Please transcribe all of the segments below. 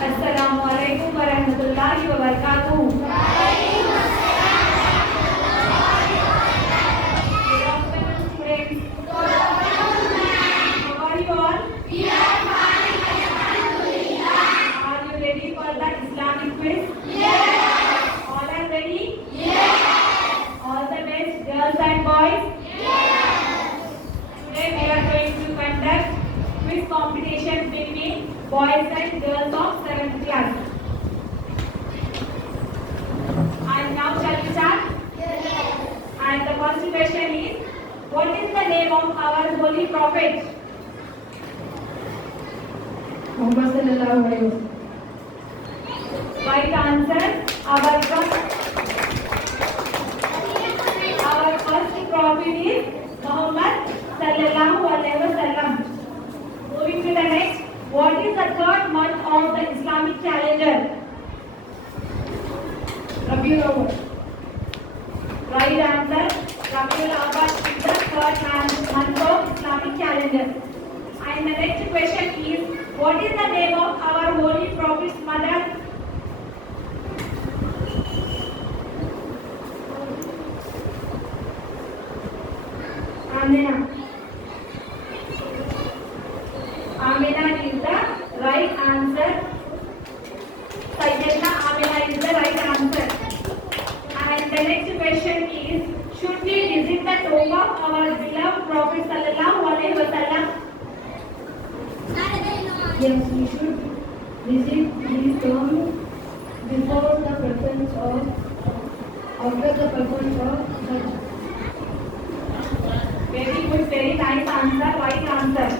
Assalamualaikum warahmatullahi wabarakatuh. Good afternoon, students. How are you all? Are you ready for the Islamic quiz? All are ready? All the best, girls and boys. Today we are going to conduct quiz competition between boys and girls of 7th class. And now shall we start? And the first question is, what is the name of our holy prophet? Muhammad sallallahu alaihi wasallam. Right answer. Our first prophet is Muhammad sallallahu alaihi wasallam. Moving to the next. What is the third month of the Islamic calendar? Rabiul Awwal. Right answer. Rabiul Awwal is the third month of Islamic calendar. And the next question is, what is the name of our holy prophet's mother? Amina. Amina is the right answer. Sayyidina Amina is the right answer. And the next question is, should we visit the tomb of our beloved Prophet sallallahu alaihi wasallam? Yes, we should visit his tomb before the presence of, after the presence of Hajj. Very good, very nice answer, right answer.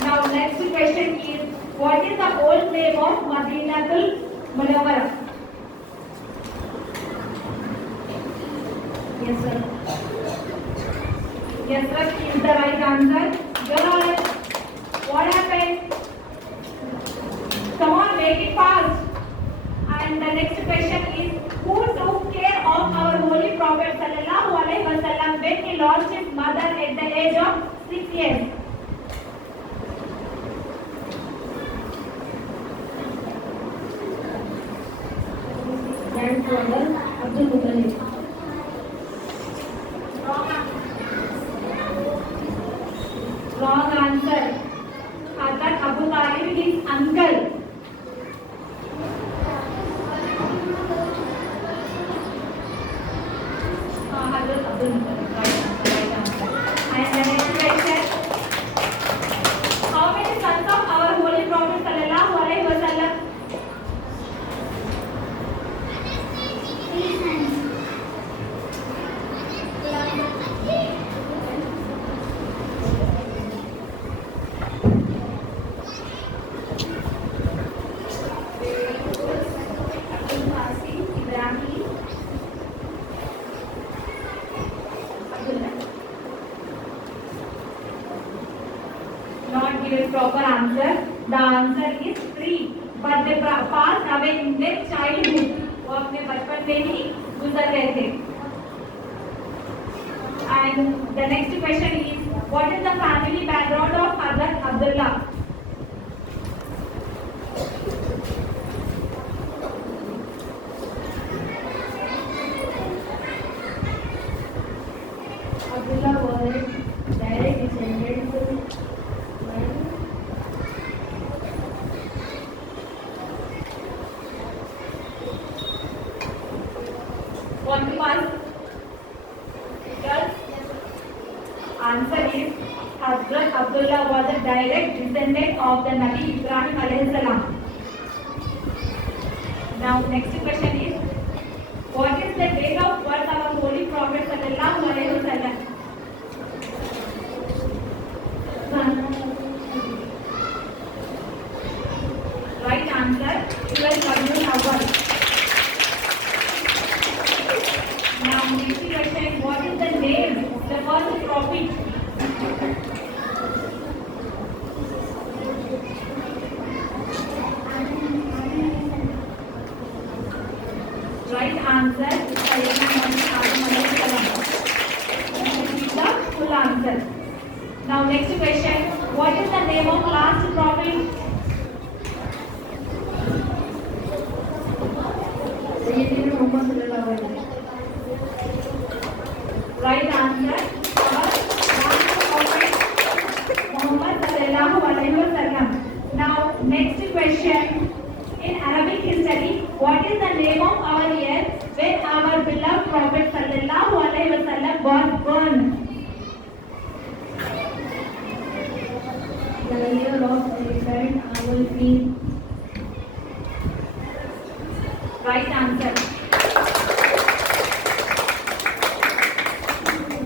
Now next question is, what is the old name of Madinatul Munawwara? Yes, sir. Yes, sir, is the right answer. Girls, what happened? Come on, make it fast. And the next question is, who took care of our holy prophet sallallahu alaihi wasallam when he lost his mother at the age of 6 years? Grandfather Abdul Muttalib. Wrong answer. Hazrat Abu Talib, his uncle. Hazrat Abdul Muttalib, right answer. And the next question. How many sons of our holy prophet sallallahu alaihi wasallam? Not given proper answer. The answer is 3. But they passed away in their childhood. वो अपने बचपन में ही गुजर गए थे. And the next question is, what is the family background of Hazrat Abdullah? Abdullah was a direct descendant from Want to pass? Yes. Answer is, Hazrat Abdullah was a direct descendant of the Nabi Ibrahim alayhi salam. Now next question is, what is the date of birth of our holy prophet sallallahu alaihi wasallam? Right answer, 12 Rabiul Awwal. Now next question, what is the name of the first prophet? Right answer, Sayyidina Muhammad Adam alayhi salam. This is the full answer. Now next question, what is the name of last prophet? next question. In Arabic history, what is the name of our year when our beloved Prophet sallallahu alaihi wasallam was born? The year of elephant, our queen. Right answer.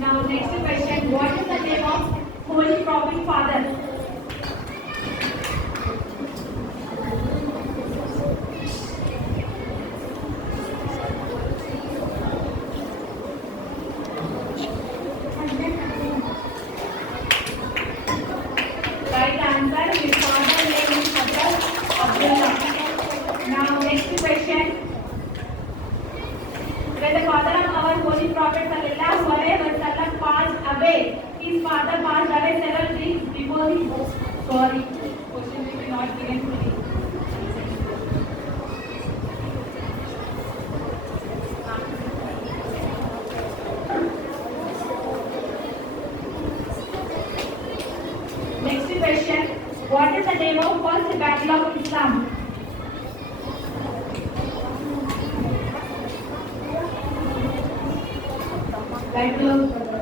Now next question. What is the name of Holy Prophet Father? Right answer. His father name is Hazrat Abdullah. Now next question. When the father of our Holy Prophet sallallahu alaihi wasallam passed away, his father passed away several weeks before he. Sorry, question will be not given to me. Next question. What is the name of first battle of Islam? Battle of Badr.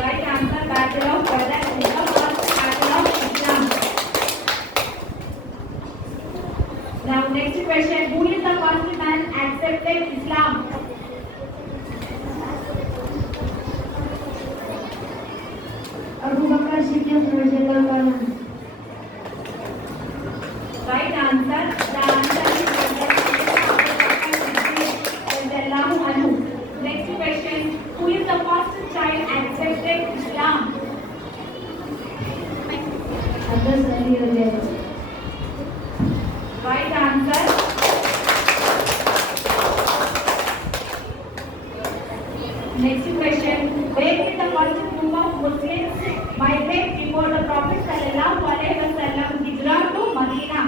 Right answer. Battle of Badr is the first battle of Islam. Now next question. Who is the first man accepted Islam? Abu Bakr Siddiq radhiyallahu anhu. Right answer. The answer is radhiyallahu anhu. Next question. Who is the first child accepted Islam? Abbas Ali radhiyallahu anhu. Right answer. Next question. Where did the first group of Muslims migrate before the Prophet sallallahu alaihi wasallam hijrah to Medina?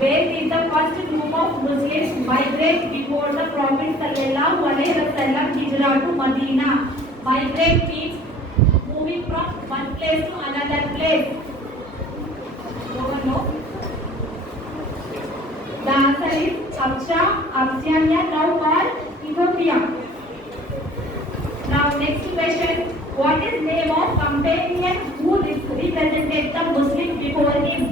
Where did the first group of Muslims migrate before the Prophet sallallahu alaihi wasallam hijrah to Medina? Migrate means moving from one place to another place. No one knows? The answer is Habsha, Abyssinia, now called Ethiopia. Now next question. What is name of companion who represented the Muslim before him?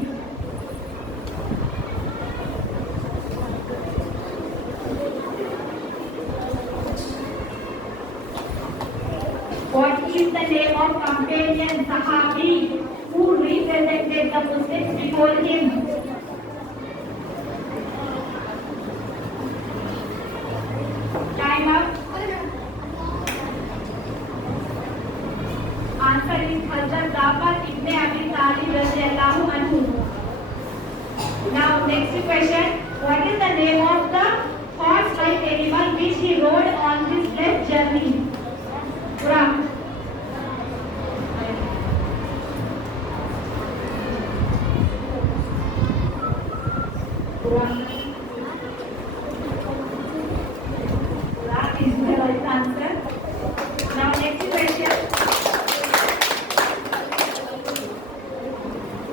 What is the name of companion Sahabi who represented the Muslims before him? Time up. Answer is Hazrat Jafar ibn Abi Talib radhiyallahu anhu. Now next question. What is the name of the horse-like animal which he rode on this left journey? Burak. Burak. Burak is the right answer. Now next question.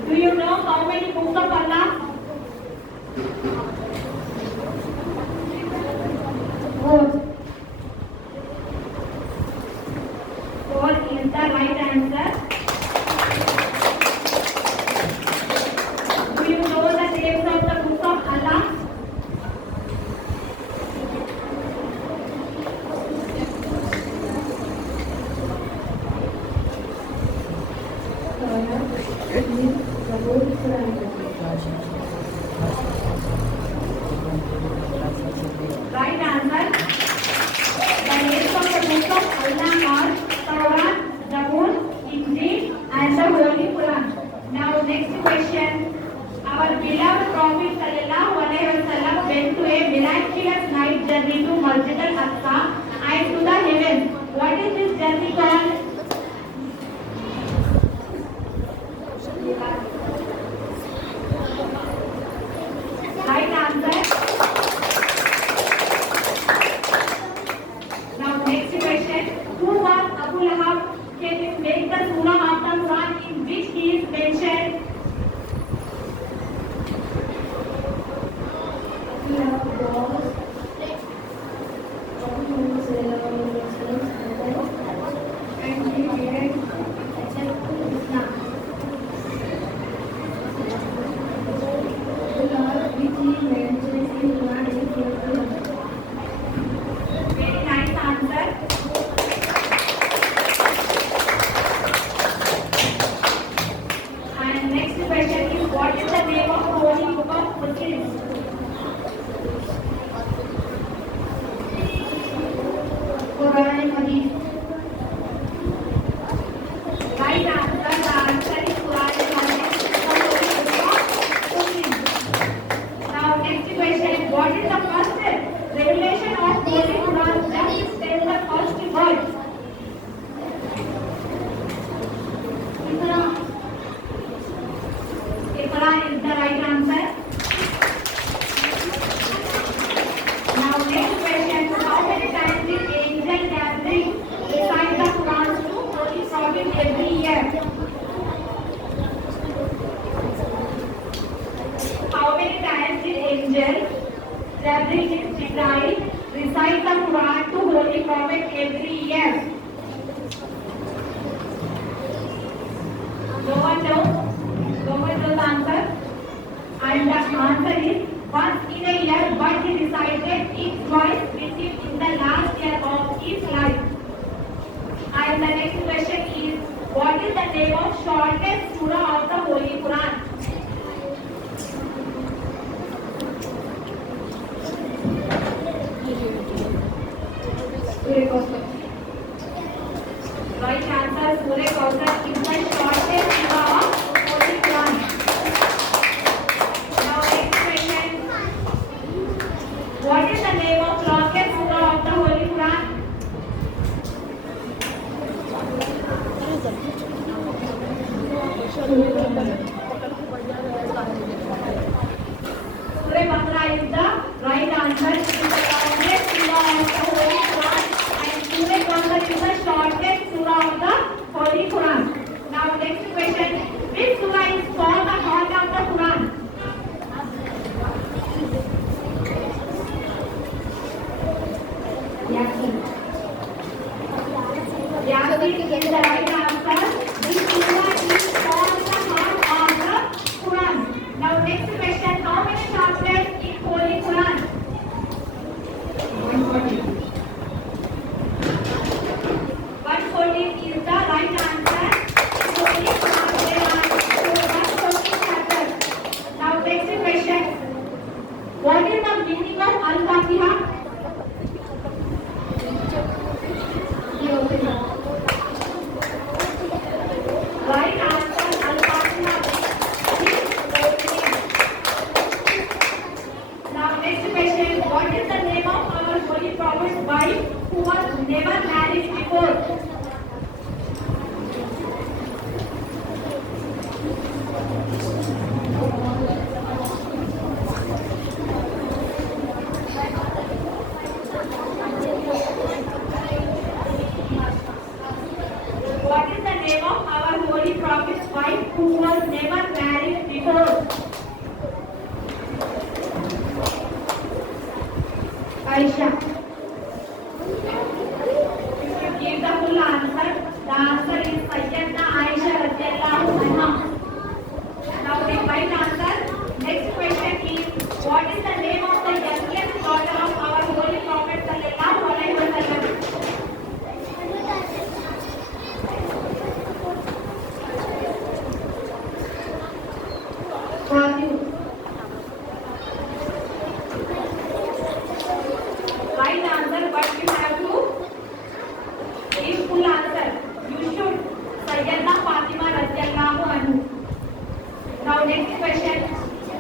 Do you know how many books of Allah? Four. Four is the right answer. Do you know the names of the books of Allah? Right answer. The names of the books of Allah are Torah, Zabur, Injil, and the Holy Quran. Now next question. Our beloved Prophet sallallahu alaihi wasallam went to a miraculous night journey to Masjid al-Aqsa and to the heavens. What is this journey called? Right answer. Now next question. Who was Abu Lahab? And the next question is, what is the name of shortest surah of the Holy Quran? Surah Kausar. Right answer, Surah Kausar is the shortest surah of Holy Quran. Now next question. What is the name of longest surah of the Holy Quran? Surah Baqarah is the right answer. It is the longest surah of the Holy Quran, and Surah Kausar is the shortest surah of the Holy Quran. Now next question. Which surah is called the heart of the Quran? Yasin. Yasin is the right answer. This surah is called the heart of the Quran. Now next question. How many chapters in Holy Quran? 140. 114 is the right answer. Holy Quran, there are 114 chapters. Now next question. What is the meaning of Al-Fatiha? The opener. Right answer. Al-Fatiha is opening. Now next question. What is the name of our Holy Prophet's wife who was never married before? What is the name of our Holy Prophet's wife who was never married before? Aisha. Give the full answer. The answer is Sayyidina Aisha radhiyallahu anha. Now the right answer. Next question is, what is the name of the youngest daughter of our Holy Prophet sallallahu alaihi wasallam? Fatima. Right answer, but you have to give full answer. You should. Sayyidina Fatima radhiyallahu anhu. Now next question.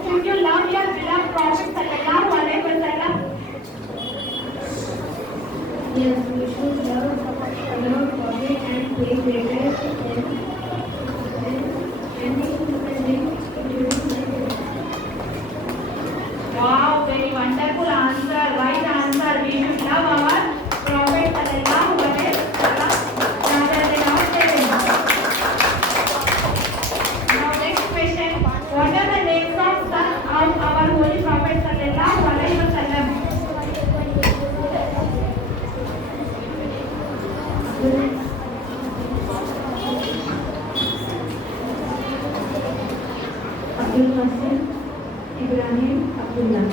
Should you love your beloved Prophet sallallahu alaihi wasallam? Yes, we should love, forget, and pay greatest and Wow, very wonderful answer. Right answer. We should love our Prophet sallallahu alaihi wasallam rather than our parents. Now next question. What are the names of sons of our Holy Prophet sallallahu alaihi wasallam? Abdul Qasim, Ibrahim, Abdullah.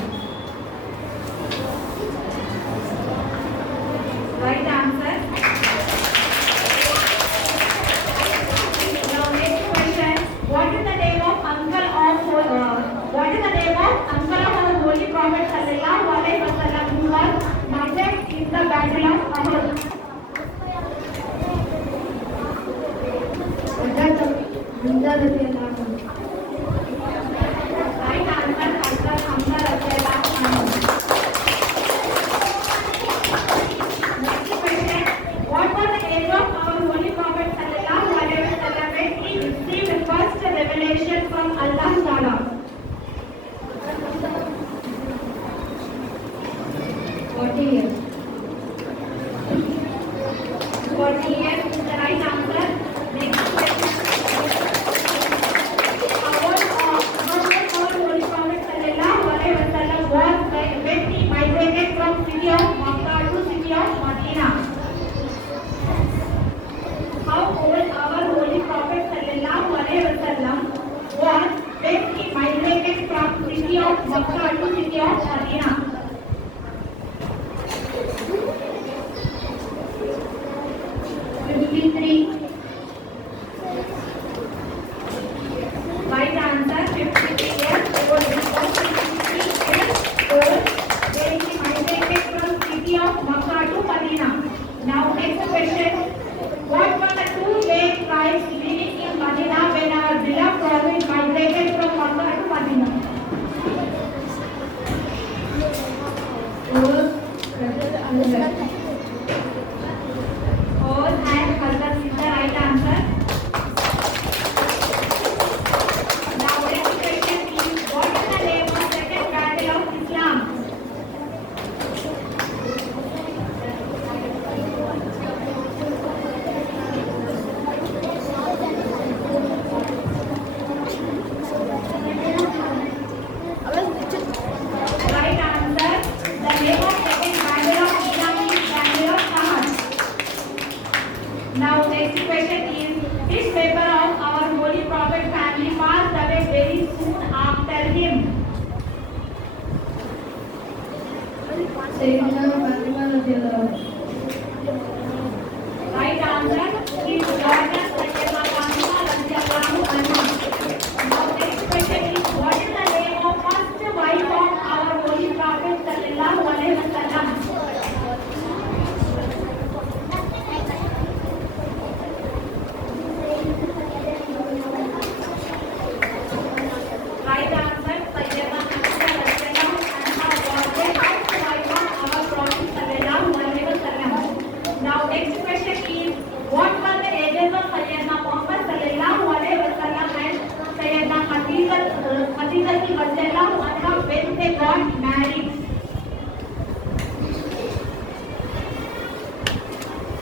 Right answer. Now next question. What is the name of uncle of our Holy Prophet sallallahu alaihi wasallam who was martyred in the battle of Uhud? Hamza radhiyallahu anhu. Right answer. Hazrat Hamza radhiyallahu anhu. Next question. What was the age of our Holy Prophet sallallahu alaihi wasallam when he received the first revelation from Allah Ta'ala? 40 years. 40 years is the right answer. Next question. 53. Right answer 53 years old. Because 53 years old when he migrated from city of Makkah to Medina. Now next question. What were the two main tribes living in Medina when our beloved Prophet migrated from Makkah to Medina? Oz, Khazraj and Khazraj. Oz and Khazraj is the right answer. Now next question is what is the name of second battle of Islam? Right answer. The name of second battle of Islam is Battle of Ahad. Now next question is which member of our holy prophet family passed away very soon after him? Sayyidina Fatima radhiyallahu anha. Right answer is daughter Sayyida Fatima radhiyallahu anha. Now next question is what is the name of first wife of our holy prophet sallallahu alaihi wasallam? Right answer Sayyida Khadija radhiyallahu anha was the first wife of our prophet sallallahu alaihi wasallam. Now next question is what were the ages of Sayyidina Muhammad sallallahu alaihi wasallam and Sayyidina Khadija radhiyallahu anha when they got married?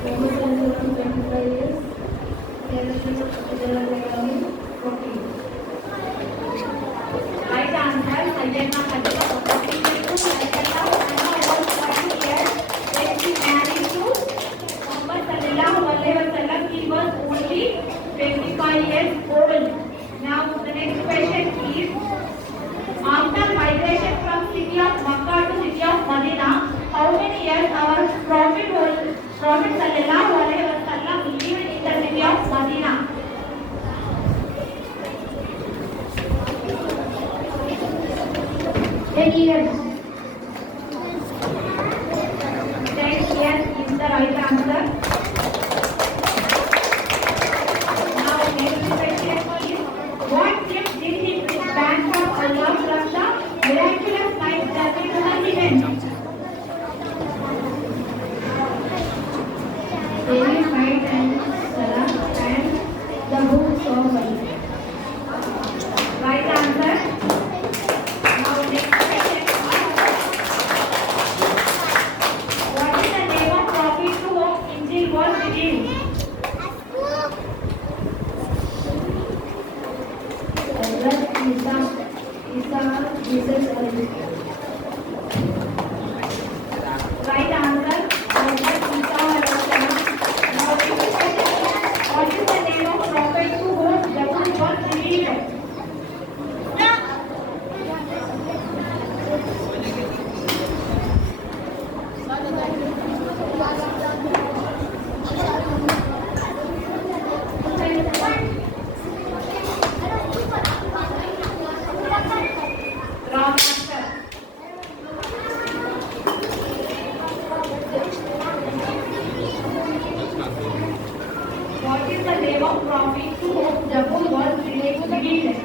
Muhammad sallallahu 25 years. Sayyidina Khadija radhiyallahu 40. Right answer Sayyidina Khadija radhiyallahu anha was 40 years when she married to Muhammad sallallahu alaihi wasallam. He was only 25 years old. Now the next question is after migration from city of Makkah to city of Medina, how many years our prophet sallallahu alaihi wasallam lived in the city of Medina? 10 years. 10 years is the right answer. Now next question is what gift did he grant from Allah from the miraculous night journey to the heaven? Daily fight and salah and the books of Allah. Right answer. Now next question is what is the name of prophet to whom Injil was revealed? Hazrat Isa, Jesus Christ. Right answer. Hazrat Isa alayhi salam. Now next question is what is the name of prophet to whom Zabur was revealed? Wrong answer. What is the name of prophet to whom Zabur was revealed?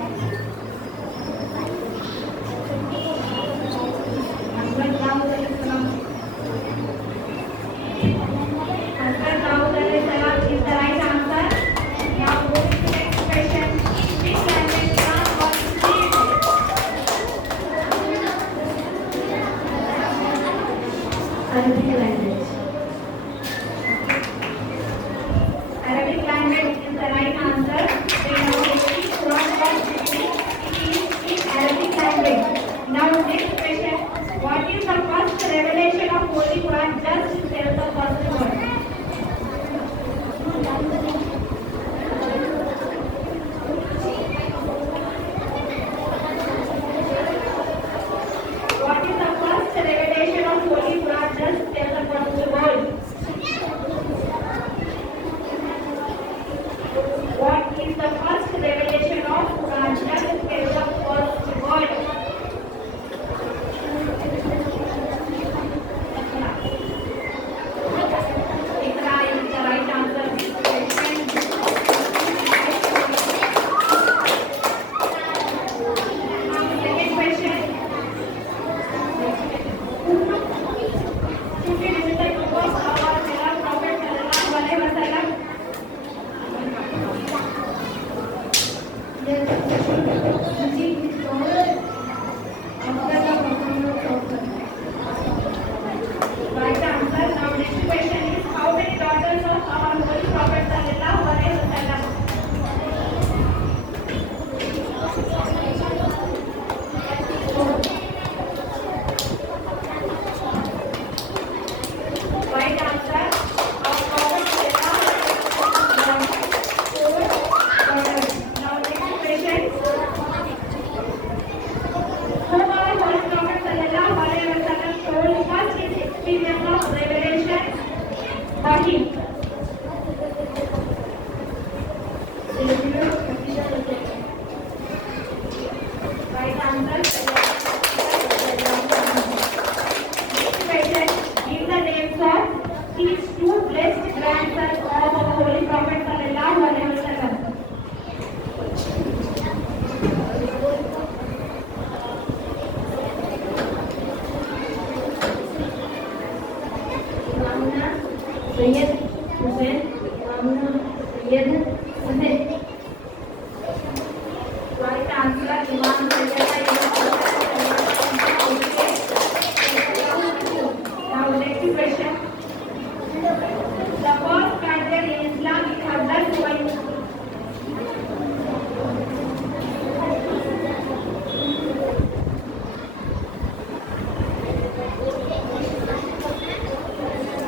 Hazrat Daud alayhi salam. Hazrat Daud alayhi salam is the right answer. Now moving to next question. Which language Quran was revealed? Arabic language. Arabic language is the right answer. When our Holy Quran was revealed, it is in Arabic language. Now next question. What is the first revelation of Holy Quran? Just tell the first word. What is the first revelation of Holy Quran? Just tell the first word. Yes, Sunday. Right answer, Iman Sayyada is now next question. The first factor in Islam is Hazrat Suhaib.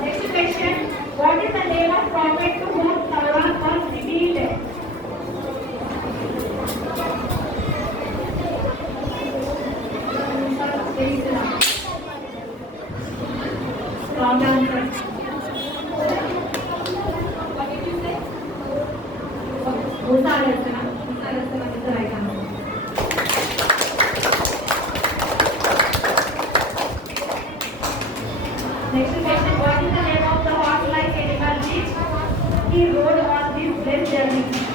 Next question. What is the name of prophet to whom Quran was revealed? Wrong answer. What did you say? Musa alayhi salam. Musa alayhi salam is the right answer. Next question. What is the name of the horse-like animal which he rode on this blessed journey?